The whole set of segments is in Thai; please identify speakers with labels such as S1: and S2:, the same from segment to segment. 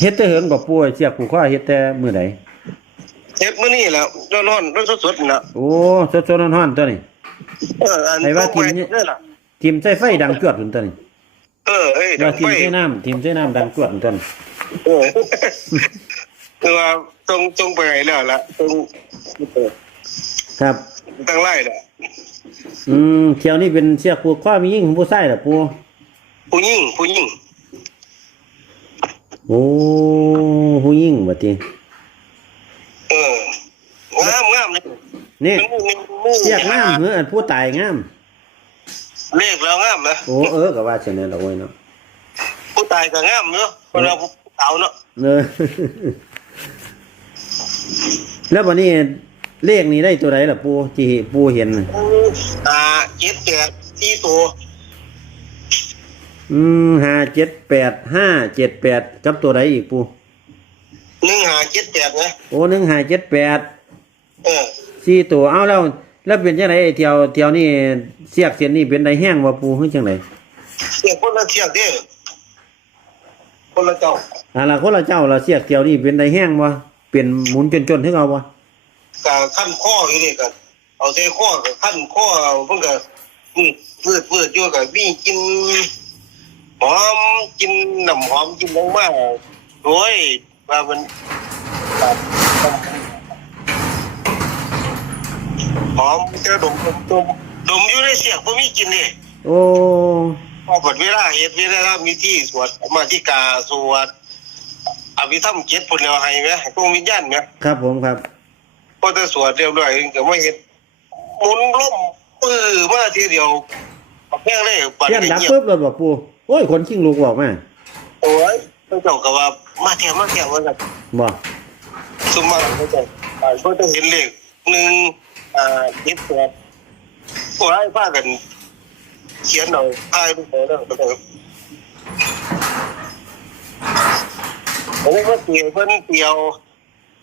S1: เฮ็ดแต่เหิงบ่ปูเสียกผูกคอเฮ็ดแต่มื้อใด
S2: เฮ็ดมื้อนี้แหล้วร้อนๆร้อนสดๆนี่ล่ะ
S1: โอ้สดๆร้อนๆตัวนี้
S2: เอออัน
S1: ไอ้ว่า
S2: ต้องไป
S1: กินเนี่ย
S2: เด้อล่ะ
S1: ทิ่มใส่ไฟดังจวดพุ่นตัวนี้
S2: เออเฮ้ย
S1: แล้
S2: ดั
S1: ว
S2: ง
S1: ทิ่
S2: ไฟ
S1: มใส่น้ำทิ่มใส่น้ำดังจวดพุ่นตัวนี้
S2: เออคือว่าตรงตรงไปไหนแล้วล่ะตรงเออ
S1: ครับ
S2: ตั้งไล่แหละ
S1: อืมเที่ยวนี้เป็นเสียกผูกคอมียิ่งของผู้ชายล่ะปู
S2: ผู้หญิงผู้หญิง
S1: โอ้ผู้ยิ่งบัดนี้
S2: เอองามงามเลย
S1: นี่
S2: มีมีมี
S1: เสียกงามเหมือนผู้ตายงาม
S2: เลขแล้วงามนะ
S1: โอ้เออก็ว่าเช่นนั้นดอกเว้ยเนาะ
S2: ผู้ตายก็งามเนาะเวลาผู้สาวเนาะ
S1: เออแล้ววันนี้เลขนี้ได้ตัวไหนล่ะปูที่ปูเห็นน่ะ
S2: อ่าเจ็ดแปดที่ตัว
S1: อืมห้าเจ็ดแปดห้าเจ็ดแปดกับตัวไหนอีกปู
S2: หนึ่งหาเจ็ดแปดนะ
S1: โอ้หนึ่งห้าเจ็ดแปด
S2: เออ
S1: สี่ตัวเอาแล้วแล้วเป็นจังไดไอ้เที่ยวเที่ยวนี่เสียกเสียนนี่เป็นไดแห้งว่าปูคือจังได
S2: เสียคนละเทียบเด้อคนละเจ้า
S1: อ่าละคนละเจ้าละเสียกเที่ยวนี่เป็นไดแห้งวะเป็นหมุนจนๆให้เอาวะ
S2: กับขั้นข้ออยู่นี่กันเอาใส่ข้อกับขั้นข้อเอาเพิ่งกับอืมพืดพืดอยู่กับมีกิน หอมกินน้ำหอมกินลงมาโอ้ยว่ามันหอมเจอดมดมดมดมอยู่ในเสียงพวกมีกินนี่
S1: โอ้
S2: พอบัดเวลาเฮ็ดเวลามีที่สวดมาที่กาสวดอภิธรรมเจ็ดพุ่นแล้วให้ไหมให้พวกวิญญาณไหม
S1: ครับผมครับ
S2: พอจะสวดเรียบร้อยก็ไม่เห็นหมุนล่มปื้อมาทีเดียวแม่งเลยปัด
S1: เพี้ยนดับ
S2: เงียบ
S1: ปุ๊บแล้วบอกปู โอ้ยคนขิงลูกบอกมา
S2: โอ้ยพระเจ้าก็ว่ามาเที่ยวมาเที่ยวว่ากัน
S1: บอก
S2: สมมาพระเจ้าอ่าก็จะเห็นเลขหนึ่งอ่าเจ็ดแปดโอ้ยพากันเขียนเอาพายไปเถอะเด้อโอ้ยว่าเตียวเพิ่นเตียว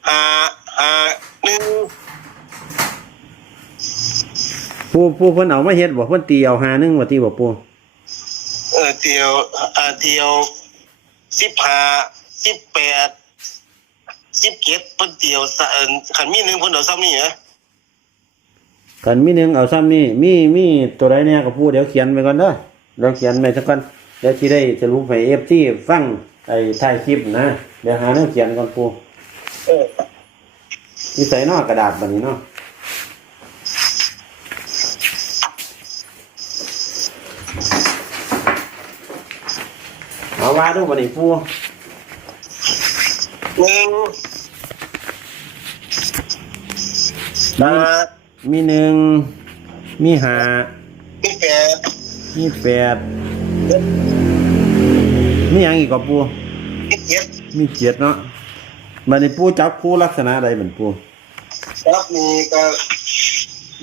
S2: อ่าอ่าหนึ่ง
S1: ปูปูเพิ่นเอามาเฮ็ดบอกเพิ่นตีเอาหาหนึงว่าตีบอกปู
S2: เออเตียวอ่าเตียวสิบห้าสิบแปดสิบเจ็ดเพิ่นเตียวสะเอิ้นขันมีหนึ่งเพิ่นเอาซ้ำนี่เหรอ
S1: กันมีหนึงเอาซ้ำนี่มีมีตัวใดเนี่ยกับปูเดี๋ยวเขียนไปก่อนเด้อเดี๋ยวเขียนไปสักก่อนเดี๋ยวสิได้สรุปให้ FT ฟังไอ้ท้ายคลิปนะเดี๋ยวหาแนวเขียนก่อนปู
S2: เออ
S1: นี่ใส่นอกกระดาษบัดนี้เนาะ เอาว่าดูบัดนี้ปู
S2: หนึ่ง
S1: มี
S2: อ่า
S1: มีหนึ่งมีห้า
S2: มีแปด
S1: มีแปดมีหยังอีกกับปู
S2: มีเจ็ด
S1: มีเจ็ดเนาะบัดนี้ปูจับคู่ลักษณะใดเหมือนปู
S2: ครับมีก็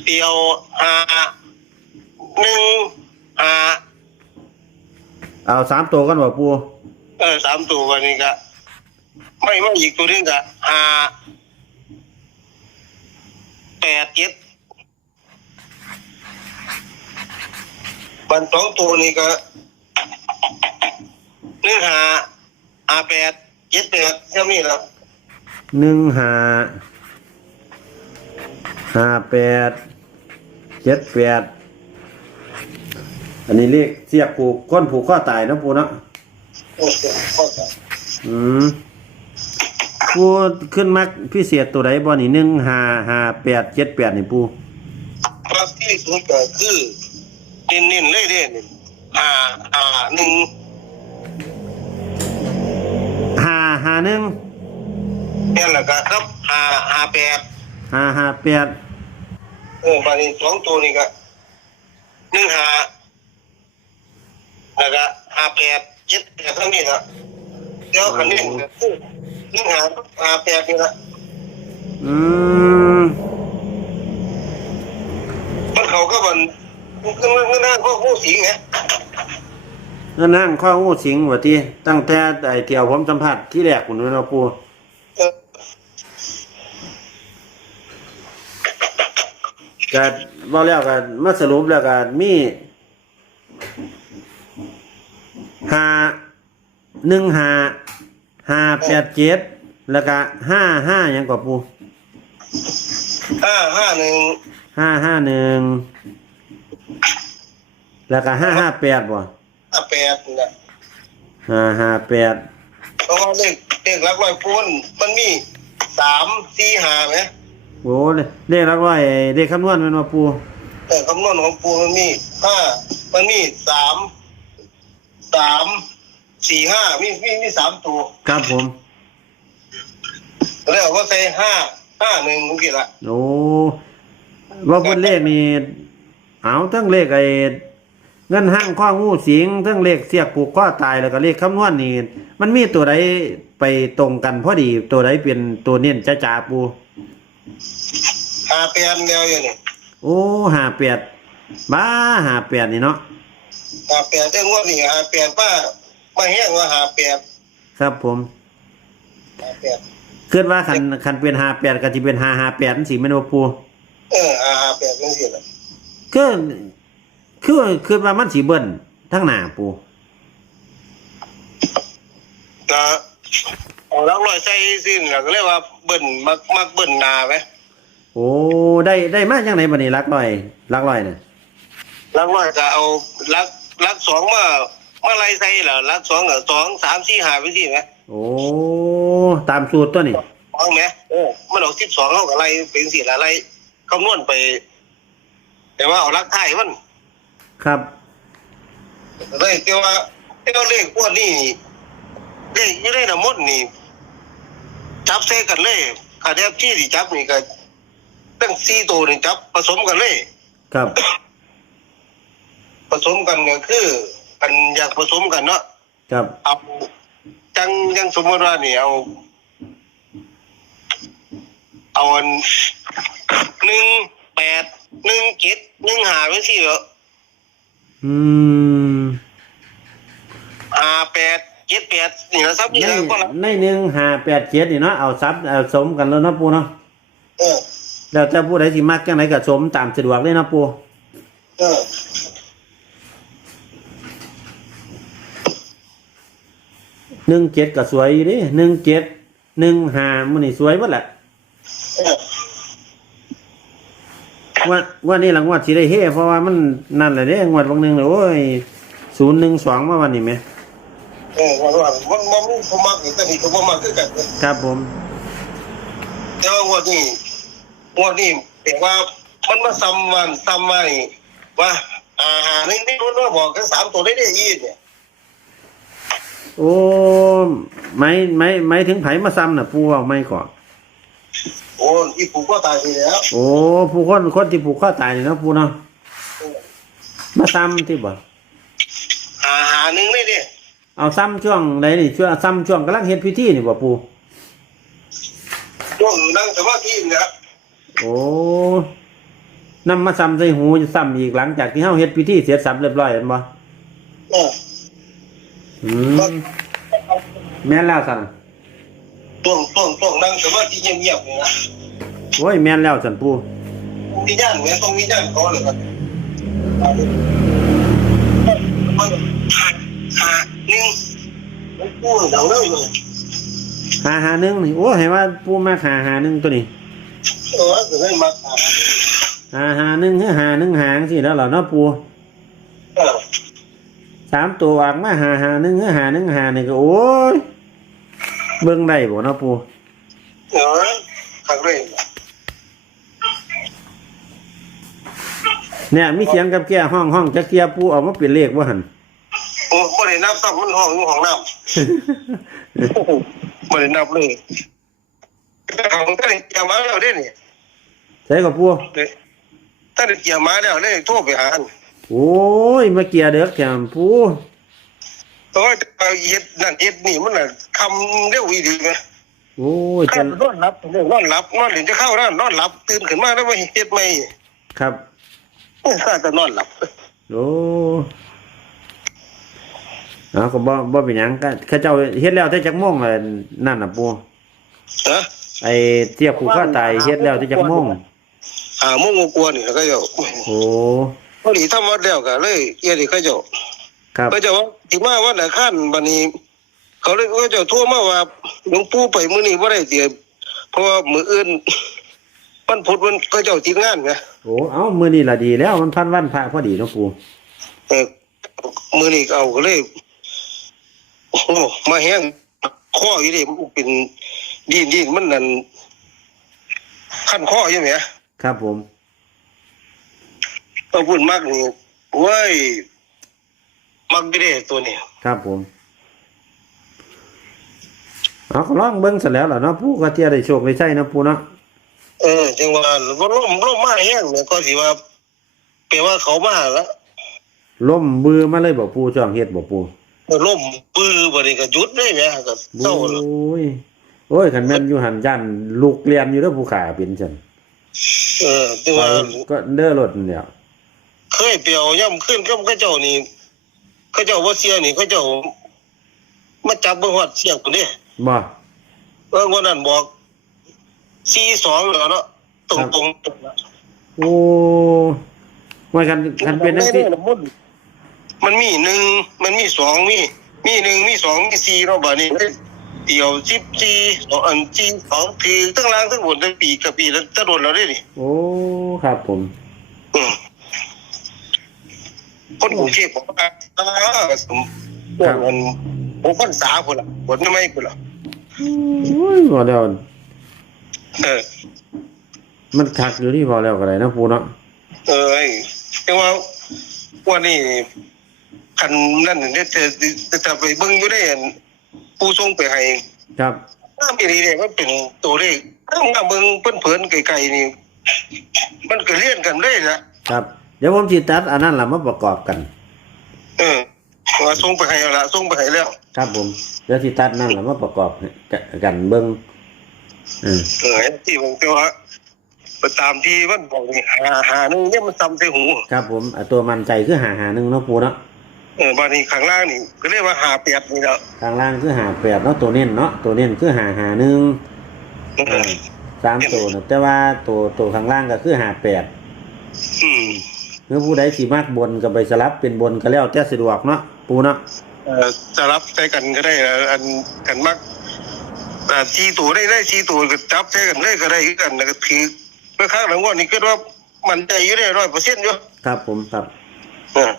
S2: เตียวห้าหนึ่งห้า
S1: เอาสามตัวกันบ่ปู
S2: เออสามตัววันนี้ก็ไม่ไม่อีกตัวหนึงก็ห้าแปดเจ็ดมันสองตัวนี้ก็หนึ่งห้าห้าแปดเจ็ดแปดเท่านี้ครับ
S1: หนึ่งห้าห้าแปดเจ็ดแปด อันนี้เรียกเสียบผูกก้นผูกข้อตายเนาะปูเนาะ
S2: โอเคเข้าใจ
S1: อืมปูขึ้นมักพิเศษตัวใดบ่นี่หนึ่งห้าห้าแปดเจ็ดแปดนี่ปู
S2: ครั้งที่สุดก็คือเน้นๆเลยเด่นห้าห้าหนึ่ง
S1: ห้าห้าหนึ่ง
S2: นี่นแหละก็ครับห้าห้าแปด
S1: ห้าห้าแปด
S2: เออบานี้สองตัวนี้ก็หนึ่งห้า แล้วก็ห้าแปดเจ็ดแปดเท่านี้ละเดี๋ยวคันนี้นึ่งหาห้าแปดนี่ละ
S1: อืม
S2: มันเขาก็มันมันก็มันน่าก็ผู้สิงไง
S1: นั่นนั่งข้องูสิงว่าที่ตั้งแต่ไอเที่ยวผมสัมผัสที่แรกคุณเนาะปูก็บอกแล้วก็มาสรุปแล้วก็มี ห้าหนึ่งห้าห้าแปดเจ็ดแล้วก็ห้าห้าหยังกว่าปู
S2: ห้าห้าหนึ่ง
S1: ห้าห้าหนึ่งแล้วก็ห้าห้าแปดบ่
S2: ห้าแปดนี่นะ
S1: ห้าห้าแปด
S2: เพราะว่าเลขเลขหลักร้อยปูนมันมีสามสี่ห้าไหม
S1: โอ้เลขหลักร้อยเลขคำนวณแมันมาปู
S2: แต่คำนวณของปูมันมีห้ามันมีสาม สามสี่ห้ามีมีมีสามตัว
S1: ครับผม
S2: แล้วก็ใส่ห้าห้าหนึ่งกี่ละ
S1: โอ้ว่าเพิ่นเลขนี่เอาทั้งเลขไอ้เงินห้างข้องูสิงทั้งเลขเสียกผูกข้อตายแล้วก็เลขคำนวณนี่มันมีตัวใดไปตรงกันพอดีตัวใดเป็นตัวเน้นจ้าจาปู
S2: หาแปดแนวอยู่นี่
S1: โอ้หาแปดบ้าหาแปดนี่เนาะ
S2: หาแปดเรื่องว่านี่หาแปดป้ามาแห้งว่าหาแปด
S1: ครับผม
S2: หาแปด
S1: คิดว่าคันคันเป็นหาแปดก็จะเป็นหาหาแปดสิแม่นบ่ปู
S2: เออหาหาแปดเป็นสิละ
S1: คือคือคือว่ามันสิเบิ่นทั้งหน้าปู
S2: ก็เอาลักลอยใส่สิ้นแล้วก็เรียกว่าเบิ่นมักมักเบิ่นหนาไหม
S1: โอ้ได้ได้มาจังไหนบัดนี้ลักร้อยลักร้อยน่ะ
S2: ลักลอยก็เอาลัก ลักสองมามาไล่ใส่เหรอลักสองกับสองสามสี่หาไปสิไหม
S1: โอ้ตามสูตรตัวนี่
S2: เอาไหมเออมันออกสิบสองเขาก็ไล่เป็นสี่ละไล่คำนวณไป แต่ว่าเอาลักไทายมัน
S1: ครับ
S2: เลยแต่ว่าแต่ว่าเลขพวกนี้เลขยี่เลขน้ำมนต์นี่ จับเซกันเลยขาแดบที่ที่จับนี่ก็ตั้งสี่ตัวนี่จับผสมกันเลย
S1: ครับ
S2: ผสมกันก็คือกันอยากผสมกันเนาะ
S1: ครับ
S2: เอาจังยังสมมติว่านี่เอาเอาอันหนึ่งแปดหนึ่งเจ็ดหนึ่งหาไว้สิเหรอ
S1: อืม
S2: หาแปดเจ็ดแปดนี่นะซับนี่
S1: ใน
S2: นะก็ละ
S1: ในหนึ่งหาแปดเจ็ดนี่เนาะเอาซับเอาสมกันแล้วเนาะปูเนาะ
S2: เออ
S1: แล้วจะผู้ใดสิมักจังไหนก็สมตามสะดวกเลยเนาะปู
S2: เออ
S1: หนึ่งเจ็ดก็สวยอยู่ดิหนึ่งเจ็ดหนึ่งหามันนี่สวยหมดแหละ
S2: เออ
S1: ว่าว่านี่หลังวัดสิได้เฮ่เพราะว่ามันนั่นแหละเด้งวดบางหนึงเลยโอ้ยศูนย์หนึ่งสองมาวันนี้ไหม
S2: เออว่าว่ามันมันมันผมมักแต่นี่ผมบ่มักคือกัน
S1: ครับผม
S2: แต่ว่างวดนี้งวดนี้แปลว่ามันมาซ้ำวันซ้ำมานี่ว่าอาหารนี่นี่มันมาบอกกันสามตัวได้ได้ยี่เนี่ย
S1: โอ้ไม่ไม่ไม่ถึงไผมาซ้ำน่ะปูเอาไม่ก่อน
S2: โอ้อีผูกก็ตายไปแล้ว
S1: โอ้ผู้คนคนที่ผูกข้อตายนี่เนาะปูเนาะมาซ้ำที่บ่
S2: อาหารหนึ่งนี่เนี่ย
S1: เอาซ้ำช่วงใดนี่ช่วงซ้ำช่วงกำลังเฮ็ดพิธีนี่บ่ปู
S2: ช่วงนั่งสมาธิเนี่ย
S1: โอ้นำมาซ้ำใส่หูจะซ้ำอีกหลังจากที่เฮาเฮ็ดพิธีเสร็จสับเรียบร้อยแล้วบ่
S2: เออ
S1: อืมแม่นแล้วสั่น
S2: ช่วงช่วงช่วงนั่งสมาธิเงียบๆเนี่ยนะ
S1: โอ้ยแม่นแล้วสั่นปู
S2: ตรงนี้ย่านเนี่ยตรงนี้ย่านเขาเลยครับมันหาหาหนึ่งมันพูดเดาเรื่องเลย
S1: หาหาหนึ่งนี่โอ้ให้ว่าปูมาหาหาหนึ่งตัวนี้
S2: เออจะได้มาหา
S1: หาหาหนึ่งคือหาหนึ่งหางสิแล้วเหรอเนาะปู
S2: เออ
S1: สามตัวออกมาหาหาหนึ่งคือหาหนึ่งหานี่ก็โอ้ยเบิ่งได้บ่เนาะปู
S2: เออครั้งแรก
S1: เนี่ยมีเสียงกับแก่ห้องห้องจักเกียปูเอามาเปลี่ยนเลขบ่หั่น
S2: โอ้ไม่ได้นับซ้ำมันห้องอยู่ห้องน้ำไม่ได้นับเลยของท่านเกี่ยวมาแล้วเด้เนี่ย
S1: ใช่กับปู
S2: ท่านเกี่ยวมาแล้วเลยโทรไปหาอัน
S1: โอ้ยมาเกียเด้อแกมปู
S2: โอ้ยเฮ็ดนั่นเฮ็ดนี่มันน่ะคำเร็วอีดีไหม
S1: โอ้ย
S2: ข้า
S1: จะ
S2: นอนหลับนอนหลับนอนเห็นจะเข้าแล้วนอนหลับตื่นขึ้นมาแล้วมาเฮ็ดไม่
S1: ครับ
S2: ข้าจะนอนหลับ
S1: โอ้เอาก็บ่บ่เป็นหยังก็เขาเจ้าเฮ็ดแล้วแต่จักโมงเลยนั่นน่ะปู
S2: ฮะ
S1: ไอ้เตี้ยผูกข้อตายเฮ็ดแล้วแต่จักโมง
S2: หาโมงกลัวนี่แล้วก็เจ้า
S1: โอ้
S2: พอดีทำวัดแล้วก็เลยเอียนี่ก็เจ้า
S1: ครับ
S2: ก็เจ้าว่าที่มาวันอังคารบัดนี้ เขาเลยก็จะโทั่วมาว่าหลวงปู่ไปมื้อนี้บ่ได้เสียเพราะว่ามื้ออื่นวันพุธมันก็เจ้าติดงานไง
S1: โอ้เอ้ามื้อนี้ล่ะดีแล้วมันพันวันพระพอดีเนาะปู
S2: เออมื้อนี้เอาก็เลยโอ้มาแห้งข้ออยู่ดิมันเป็นดินดินมันนั่นขั้นข้ออยู่แหม
S1: ครับผม
S2: ต้องพูดมากนี่เว้ยมักไม่ได้ตัวนี้
S1: ครับผมเอาก็ลองเบิ่งซะแล้วล่ะเนาะปูก็เที่ยได้โชคได้ใช้เนาะปูเนาะ
S2: เออจังว่าบ่ล่มล่มมาแห้งเนี่ยก็สิว่าแปลว่าเขามาแล้ว
S1: ล่มบือมาเลยบ่ปูจ้องเฮ็ดบ่ปู
S2: ล่มปื้อบ่ได้ก็หยุดเลยแหมก็
S1: โอ้
S2: เศร้าแล้ว
S1: ยโอ้ยคันแม่นอยู่หันยันลูกเรียนอยู่เด้อผู้ขาเป็นจัง
S2: เออจังว่า
S1: ก็เด้อรถเนี่ย
S2: เคยเปรียวย่ำขึ้นกับเขาเจ้านี่เขาเจ้าบ่เสียนี่เขาเจ้ามาจับเบิ่งฮอดเสียงพุ่นนี่
S1: บ่
S2: เออวันนั้นบอก42แล้วเนาะตรงๆ
S1: โอ้ว่าคันคันเป็นจังซี่
S2: มันมีหนึ่งมันมีสองมี มีหนึ่งมีสองมีสี่เนาะบัดนี้เดี่ยวสิบสี่สองอันสี่สองทีทั้งล่างทั้งบนทั้งปีกับปีแล้วจะโดนเราได้ดิ
S1: โอ้ครับผม
S2: อืม คนกรุงเทพบอกว่าอ่าสมมันผมพันษาคนละบนไม่คนละ
S1: โอ้ยบ่แล้ว
S2: เออ
S1: มันคักอยู่นี่พอแล้วก็ได้นะปูเนาะ
S2: เอ้ยแต่ว่าวันนี้คันนั่นเนี่ยจะจะจะไปเบิ่งอยู่ได้อันผู้ส่งไปให้
S1: ครับ
S2: ถ้ามีนี่เนี่ยมันเป็นตัวเลขถ้ามาเบิ่งเพิ่นเผินไกลๆนี่ มันก็เลียนกันได้นะครับ
S1: เดี๋ยวผมสิตัดอันนั้นล่ะมาประกอบกัน
S2: เออว่าส่งไปให้แล้วละส่งไปให้แล้ว
S1: ครับผมเดี๋ยวสิตัดนั่นล่ะมาประกอบกันเบิ่งอืม
S2: เออที่ผมเจ้าว่าไปตามที่มันบอกนี่หาหานึงเนี่ยมันซ้ำใส่หู
S1: ครับผมอะตัวมันใจคือหาหาหนึงเนาะปูเนาะ
S2: เออบาดนี้ข้างล่างนี่ก็เรียกว่าหาเปียดนี่แล้ว
S1: ข้างล่างคือหาแปดเนาะตัวเน้นเนาะตัวเน้นคือหาหาหนึ่ง
S2: เออ
S1: สามตัวเนาะแต่ว่าตัวตัวข้างล่างก็คือหาแปด
S2: อืม
S1: เมื่อผู้ใดสิมากบนก็ไปสลับเป็นบนก็แล้วแต่สะดวกเนาะปูเนาะ
S2: เออจะรับใช้กันก็ได้นะอันกันมักแต่ชีตัวได้ได้ชีตัวก็จับใช้กันได้ก็ได้คือกันนะก็คือเมื่อข้างหลังว่านี่คิดว่ามันใจอยู่ได้ร้อยเปอร์เซ็นต์อยู่
S1: ครับผมครับ
S2: เออ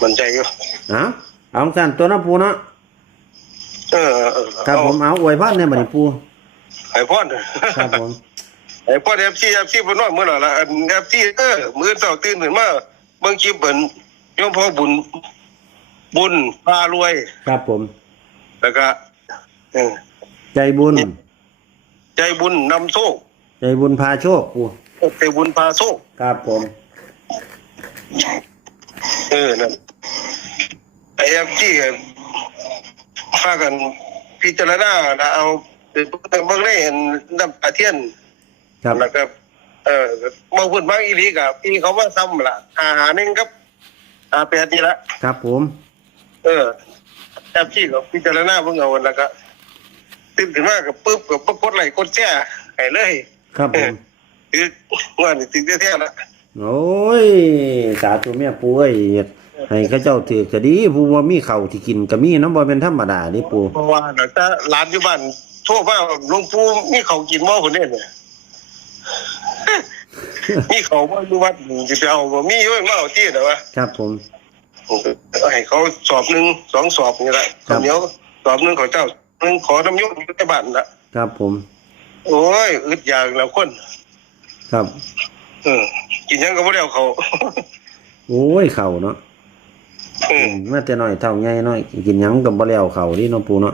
S2: มันใจอยู่
S1: เอาเอาสั่นตัวเนาะปูเนาะ
S2: เออเออ
S1: ครับผมเอาอวยพรเนี่ยบัดนี้ปู
S2: ไอ้พ่อน
S1: ครับผม
S2: ไอ้พ่อนเอฟซีเอฟซีบนนอนเมื่อไหร่ละอันเอฟซีเออมือเสาตื่นขึ้นมาเบิ่งคลิปเหมือนโยมพ่อบุญ บุญพารวย
S1: ครับผม
S2: แล้วก็เออ
S1: ใจบุญ
S2: ใจบุญนำโชค
S1: ใจบุญพาโชคปู
S2: ใจบุญพาโชค
S1: ครับผม
S2: เออนั่นไอ้เอฟซีพากันพิจารณานะเอาเบิ่งได้เห็นน้ำตาเทียน
S1: ครับ
S2: แล้วก็ เออมาพูดมากอีหลีกับพี่เขาว่าซ้ำละอาหารนึงครับอาแปดนี่ละ
S1: ครับผม
S2: เออแอบที่กับพิจารณาเพิ่งเอาแล้วก็ตื่นขึ้นมากับปุ๊บกับกดไหลค์กดแช่ไห้เลย
S1: ครับผม
S2: คืองานนี่ติดแท้ๆละ
S1: โอ้ย สาธุแม่ปูเอ้ยให้เข้าเจ้าถือก็ดีผู้ว่ามีข้าวที่กินก็มีเนาะบ่เป็นธรรมดานี่ปู
S2: เพราะว่าแต่ถ้าร้านอยู่บ้านโทษว่าหลวงปู่มีเขาวกินหม้อคนนี้เนี่ย มีเขาว่าอยู่วัดจะไปเอาบ่มีเว้ยมาเอาที่นะวะ
S1: ครับผม
S2: ให้เขาสอบหนึ่งสองสอบนี่แหละ
S1: ครับ
S2: เดี๋ยวสอบหนึ่งขอเจ้าหนึ่งขอน้ำยกอยู่ในบ้านละ
S1: ครับผม
S2: โอ้ยอึดอย่างแล้วคน
S1: ครับ
S2: เออกินหยังก็บ่ได้เอาเขา
S1: โอ้ยเข่าเนาะ
S2: เออ
S1: มาแต่น้อยเท่าใหญ่น้อยกินหยังก็บ่แล้วเข่านี่เนาะปูเนาะ